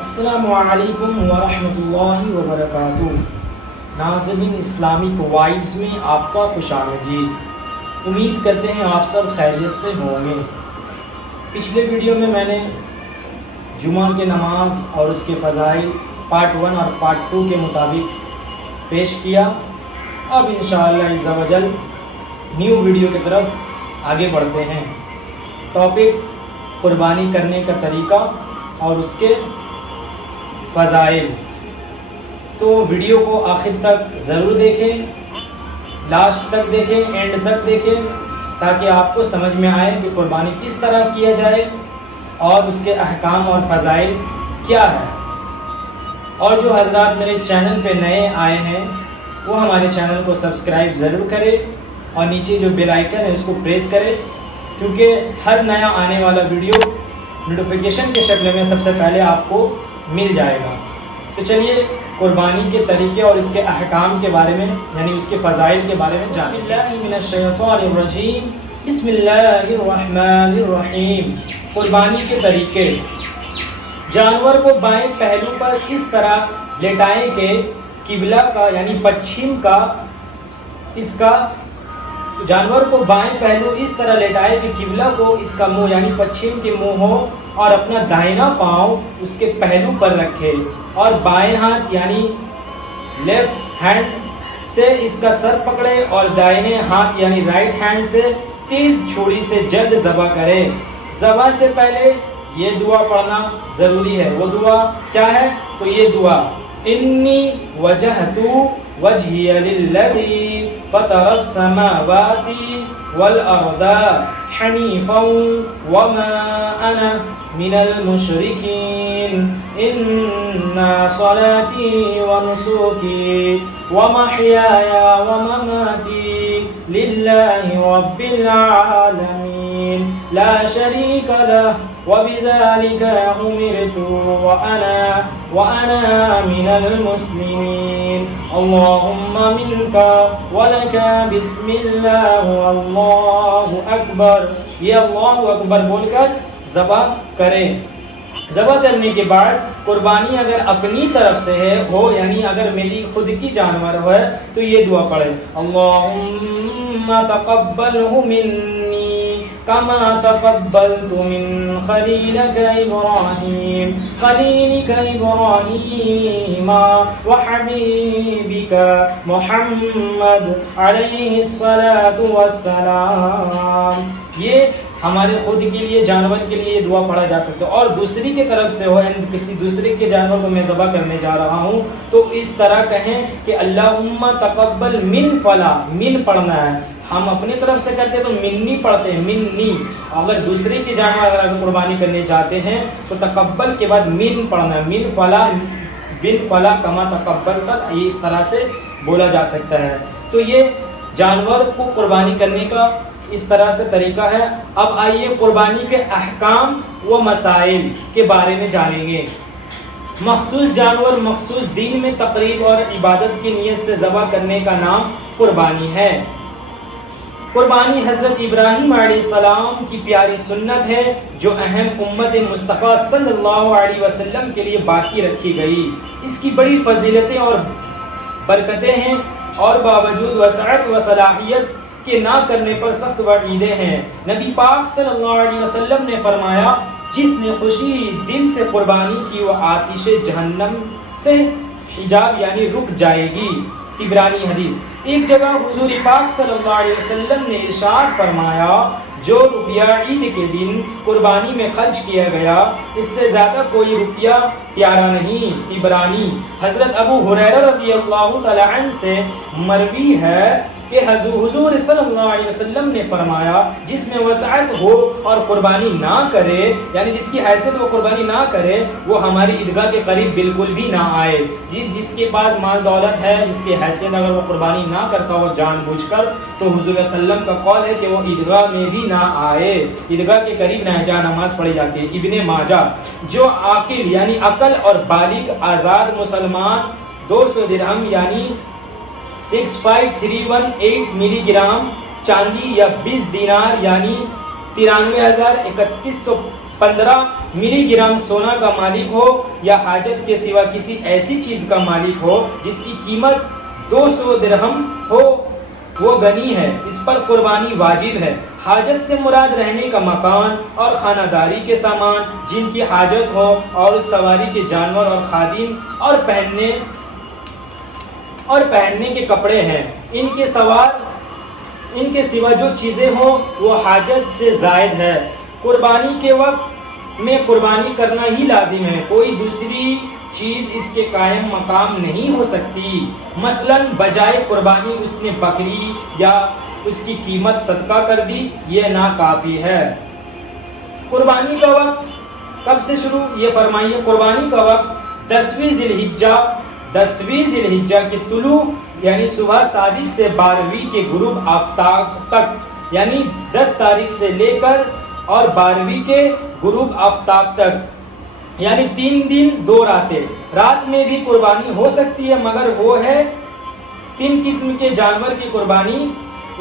السلام علیکم ورحمۃ اللہ وبرکاتہ۔ ناظرین، اسلامک وائبز میں آپ کا خوش آمدید۔ امید کرتے ہیں آپ سب خیریت سے ہوں گے۔ پچھلے ویڈیو میں نے جمعہ کی نماز اور اس کے فضائل پارٹ 1 اور پارٹ 2 کے مطابق پیش کیا۔ اب انشاءاللہ عز و جل نیو ویڈیو کی طرف آگے بڑھتے ہیں۔ ٹاپک قربانی کرنے کا طریقہ اور اس کے فضائل۔ تو ویڈیو کو آخر تک ضرور دیکھیں، لاسٹ تک دیکھیں، اینڈ تک دیکھیں، تاکہ آپ کو سمجھ میں آئے کہ قربانی کس طرح کیا جائے اور اس کے احکام اور فضائل کیا ہے۔ اور جو حضرات میرے چینل پہ نئے آئے ہیں وہ ہمارے چینل کو سبسکرائب ضرور کرے اور نیچے جو بیل آئیکن ہے اس کو پریس کرے، کیونکہ ہر نیا آنے والا ویڈیو نوٹیفیکیشن کے شکل میں سب سے پہلے آپ کو مل جائے گا۔ تو چلیے قربانی کے طریقے اور اس کے احکام کے بارے میں، یعنی اس کے فضائل کے بارے میں جانیں۔ اللہ من الشیطان الرجیم، بسم اللہ الرحمن الرحیم۔ قربانی کے طریقے: جانور کو بائیں پہلو پر اس طرح لٹائیں کہ قبلہ کا یعنی پچھم کا جانور کو بائیں پہلو اس طرح لٹائے کہ قبلہ کو اس کا منہ یعنی پچھم کے منہ ہو، اور اپنا دائنا پاؤں اس کے پہلو پر رکھے، اور بائیں ہاتھ یعنی لیفٹ ہینڈ سے اس کا سر پکڑے، اور دائنے ہاتھ یعنی رائٹ ہینڈ سے تیز چھری سے جلد ذبح کرے۔ ذبح سے پہلے یہ دعا پڑھنا ضروری ہے۔ وہ دعا کیا ہے؟ تو یہ دعا: انی وجہت وجہی للذی فطر السماوات والارض حنیفا وما انا من المشرکین ان صلاتی ونسوکی ومحیای ومماتی للہ رب العالمین لا شریک لہ وبذلك أمرت وأنا من المسلمين اللهم منك ولك بسم الله والله أكبر۔ یہ اللہ اکبر بول کر ذبح کریں۔ ذبح کرنے کے بعد قربانی اگر اپنی طرف سے ہو یعنی اگر میری خود کی جانور ہے تو یہ دعا پڑھیں: اللهم تقبله مني كما تقبلت من خليلك إبراهيم وحبيبك محمد عليه الصلاة والسلام۔ یہ ہمارے خود کے لیے جانور کے لیے یہ دعا پڑھا جا سکتا ہے، اور دوسری کی طرف سے ہو یعنی کسی دوسرے کے جانور کو میں ذبح کرنے جا رہا ہوں تو اس طرح کہیں کہ اللہم تقبل من فلا، من پڑھنا ہے۔ ہم اپنی طرف سے کرتے ہیں تو منی پڑھتے ہیں، منی۔ اگر دوسرے کے جانور اگر قربانی کرنے جاتے ہیں تو تقبل کے بعد من پڑھنا ہے، من فلا بن فلا کما تقبل تک، یہ اس طرح سے بولا جا سکتا ہے۔ تو یہ جانور کو قربانی کرنے کا اس طرح سے طریقہ ہے۔ اب آئیے قربانی کے احکام و مسائل کے بارے میں جانیں گے۔ مخصوص جانور مخصوص دین میں تقریب اور عبادت کی نیت سے ذبح کرنے کا نام قربانی ہے۔ قربانی حضرت ابراہیم علیہ السلام کی پیاری سنت ہے جو اہم امت مصطفیٰ صلی اللہ علیہ وسلم کے لیے باقی رکھی گئی۔ اس کی بڑی فضیلتیں اور برکتیں ہیں، اور باوجود وسعت و صلاحیت کے نہ کرنے پر سخت وعیدیں ہیں۔ نبی پاک صلی اللہ علیہ وسلم نے فرمایا: جس نے خوشی دل سے قربانی کی وہ آتش جہنم سے حجاب یعنی رک جائے گی۔ عبرانی حدیث۔ ایک جگہ حضور پاک صلی اللہ علیہ وسلم نے ارشاد فرمایا: جو روپیہ عید کے دن قربانی میں خرچ کیا گیا اس سے زیادہ کوئی روپیہ پیارا نہیں۔ عبرانی۔ حضرت ابو ہریرہ رضی اللہ تعالی عنہ سے مروی ہے کہ حضور صلی اللہ علیہ وسلم نے فرمایا: جس میں وسعت ہو اور قربانی نہ کرے یعنی جس کی حیثیت وہ قربانی نہ کرے وہ ہماری عیدگاہ کے قریب بالکل بھی نہ آئے۔ جس کے پاس مال دولت ہے، جس کی حیثیت اگر وہ قربانی نہ کرتا ہو جان بوجھ کر، تو حضور صلی اللہ علیہ وسلم کا قول ہے کہ وہ عیدگاہ میں بھی نہ آئے، عیدگاہ کے قریب نہ جا نماز پڑھی جاتی ہے۔ ابن ماجہ۔ جو عاقل یعنی عقل اور بالغ آزاد مسلمان 200 درہم یعنی 65318 ملی گرام چاندی یا 20 دینار یعنی 93,31 15 ملی گرام سونا کا مالک ہو یا حاجت کے سوا کسی ایسی چیز کا مالک ہو جس کی قیمت 200 درہم ہو، وہ غنی ہے، اس پر قربانی واجب ہے۔ حاجت سے مراد رہنے کا مکان اور خانہ داری کے سامان جن کی حاجت ہو، اور اس سواری کے جانور اور خادم اور پہننے کے کپڑے ہیں، ان کے سوا جو چیزیں ہوں وہ حاجت سے زائد ہے۔ قربانی کے وقت میں قربانی کرنا ہی لازم ہے، کوئی دوسری چیز اس کے قائم مقام نہیں ہو سکتی۔ مثلا بجائے قربانی اس نے بکری یا اس کی قیمت صدقہ کر دی، یہ ناکافی ہے۔ قربانی کا وقت کب سے شروع، یہ فرمائیے۔ قربانی کا وقت 10ویں ذی الحجہ کے طلوع یعنی صبح صادق سے 12ویں کے غروب آفتاب تک، یعنی 10 تاریخ سے لے کر اور 12ویں کے غروب آفتاب تک، یعنی 3 دن 2 راتیں۔ رات میں بھی قربانی ہو سکتی ہے، مگر وہ ہے 3 قسم کے جانور کی قربانی۔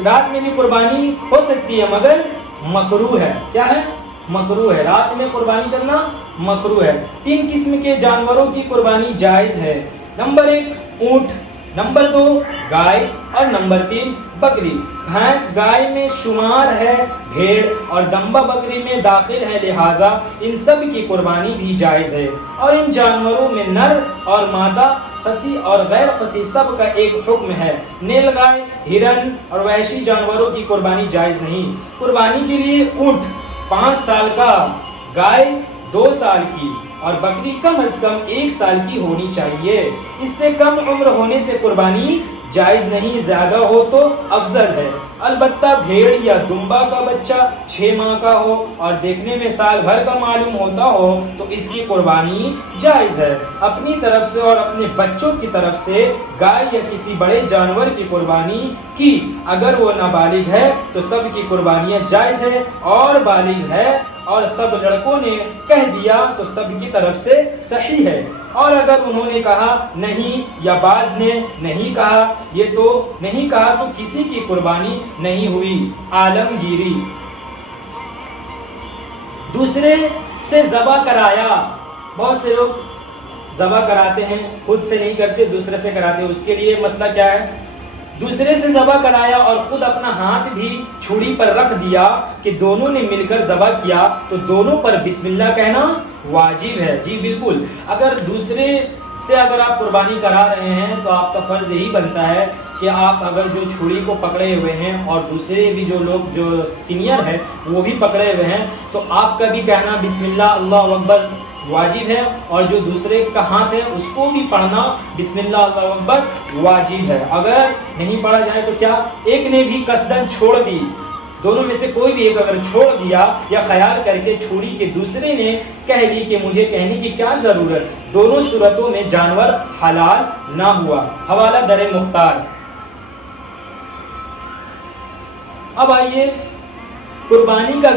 رات میں بھی قربانی ہو سکتی ہے مگر مکروہ ہے۔ کیا ہے؟ مکروہ ہے، رات میں قربانی کرنا مکروہ ہے۔ 3 قسم کے جانوروں کی قربانی جائز ہے۔ نمبر 1 اونٹ، نمبر 2 گائے اور نمبر 3 بکری۔ بھینس گائے میں شمار ہے، بھیڑ اور دمبا بکری میں داخل ہے، لہٰذا ان سب کی قربانی بھی جائز ہے۔ اور ان جانوروں میں نر اور مادہ، خصی اور غیر خصی سب کا ایک حکم ہے۔ نیل گائے، ہرن اور وحشی جانوروں کی قربانی جائز نہیں۔ قربانی کے لیے اونٹ 5 سال کا، گائے 2 سال کی اور بکری کم از کم 1 سال کی ہونی چاہیے۔ اس سے کم عمر ہونے سے قربانی جائز نہیں، زیادہ ہو تو افضل ہے۔ البتہ بھیڑ یا دمبا کا بچہ 6 ماہ کا ہو اور دیکھنے میں سال بھر کا معلوم ہوتا ہو تو اس کی قربانی جائز ہے۔ اپنی طرف سے اور اپنے بچوں کی طرف سے گائے یا کسی بڑے جانور کی قربانی کی، اگر وہ نابالغ ہے تو سب کی قربانیاں جائز ہے، اور بالغ ہے اور سب لڑکوں نے کہہ دیا تو سب کی طرف سے صحیح ہے، اور اگر انہوں نے کہا نہیں یا بعض نے نہیں کہا تو کسی کی قربانی نہیں ہوئی۔ عالمگیری، دوسرے سے ذبح کرایا۔ بہت سے لوگ ذبح کراتے ہیں، خود سے نہیں کرتے، دوسرے سے کراتے ہیں۔ اس کے لیے مسئلہ کیا ہے؟ دوسرے سے ذبح کرایا اور خود اپنا ہاتھ بھی چھری پر رکھ دیا کہ دونوں نے مل کر ذبح کیا تو دونوں پر بسم اللہ کہنا واجب ہے۔ جی بالکل، اگر دوسرے سے اگر آپ قربانی کرا رہے ہیں تو آپ کا فرض یہی بنتا ہے کہ آپ اگر جو چھری کو پکڑے ہوئے ہیں اور دوسرے بھی جو لوگ جو سینئر ہے وہ بھی پکڑے ہوئے ہیں تو آپ کا بھی کہنا بسم اللہ اللہ اکبر واجب ہے، اور جو دوسرے کا ہاتھ ہے اس کو بھی پڑھنا بسم اللہ اللہ اکبر واجب ہے۔ اگر نہیں پڑھا جائے تو کیا ایک نے بھی قصدن چھوڑ دی، دونوں میں سے کوئی بھی ایک اگر چھوڑ دیا یا خیال کر کے چھوڑی کہ دوسرے نے کہہ لی کہ مجھے کہنے کی کیا ضرورت، دونوں صورتوں میں جانور حلال نہ ہوا۔ حوالہ در مختار۔ اب آئیے قربانی کا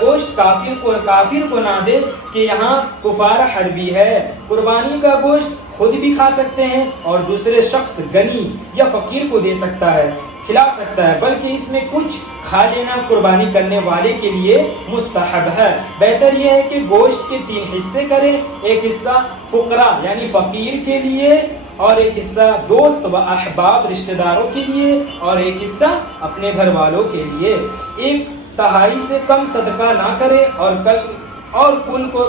گوشت کافر کو نہ دے کہ یہاں کفار حربی ہے۔ قربانی کا گوشت خود بھی کھا سکتے ہیں اور دوسرے شخص غنی یا فقیر کو دے سکتا ہے، کھلا سکتا ہے، بلکہ اس میں کچھ کھا لینا قربانی کرنے والے کے لیے مستحب ہے۔ بہتر یہ ہے کہ گوشت کے 3 حصے کریں، ایک حصہ فقراء یعنی فقیر کے لیے، اور ایک حصہ دوست و احباب رشتہ داروں کے لیے، اور ایک حصہ اپنے گھر والوں کے لیے۔ 1/3 سے کم صدقہ نہ کرے، اور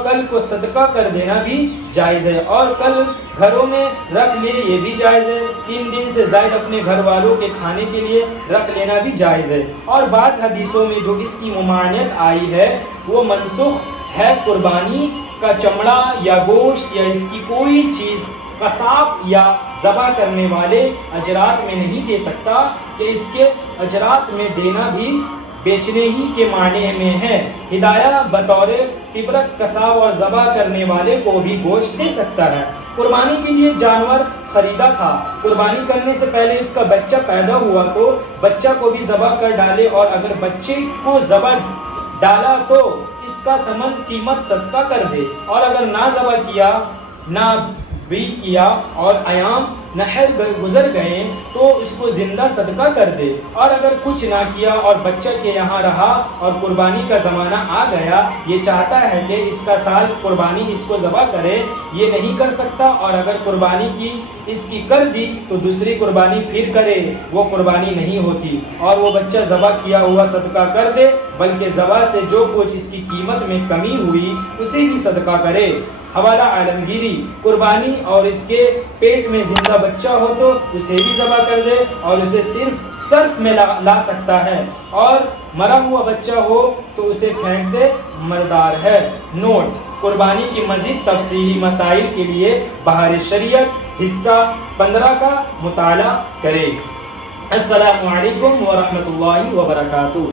کل کو صدقہ کر دینا بھی جائز ہے، اور کل گھروں میں رکھ لے یہ بھی جائز ہے۔ 3 دن سے زائد اپنے گھر والوں کے کھانے کے لیے رکھ لینا بھی جائز ہے۔ اور بعض حدیثوں میں جو اس کی ممانعت آئی ہے وہ منسوخ ہے۔ قربانی کا چمڑا یا گوشت یا اس کی کوئی چیز قصاب یا ذبح کرنے والے اجرات میں نہیں دے سکتا کہ اس کے اجرات میں دینا بھی بیچنے ہی کے معنی میں ہے۔ ہدایہ بطور عبرت قصاب اور ذبح کرنے والے کو بھی گوشت دے سکتا ہے۔ قربانی کے لیے جانور خریدا تھا، قربانی کرنے سے پہلے اس کا بچہ پیدا ہوا تو بچہ کو بھی ذبح کر ڈالے، اور اگر بچے کو ذبح ڈالا تو اس کا ثمن قیمت صدقہ کر دے، اور اگر نہ ذبح کیا نہ بھی کیا اور ایام نحر گزر گئے تو اس کو زندہ صدقہ کر دے، اور اگر کچھ نہ کیا اور بچہ کے یہاں رہا اور قربانی کا زمانہ آ گیا، یہ چاہتا ہے کہ اس کا سال قربانی اس کو ذبح کرے، یہ نہیں کر سکتا، اور اگر قربانی کی اس کی کر دی تو دوسری قربانی پھر کرے، وہ قربانی نہیں ہوتی، اور وہ بچہ ذبح کیا ہوا صدقہ کر دے، بلکہ ذبح سے جو کچھ اس کی قیمت میں کمی ہوئی اسے بھی صدقہ کرے۔ حوالہ عالمگیری، قربانی اور اس کے پیٹ میں زندہ بچہ ہو تو اسے بھی ذبح کر دے اور اسے صرف صرف میں لا سکتا ہے، اور مرا ہوا بچہ ہو تو اسے پھینک دے، مردار ہے۔ نوٹ: قربانی کی مزید تفصیلی مسائل کے لیے بہار شریعت حصہ 15 کا مطالعہ کریں۔ السلام علیکم ورحمۃ اللہ وبرکاتہ۔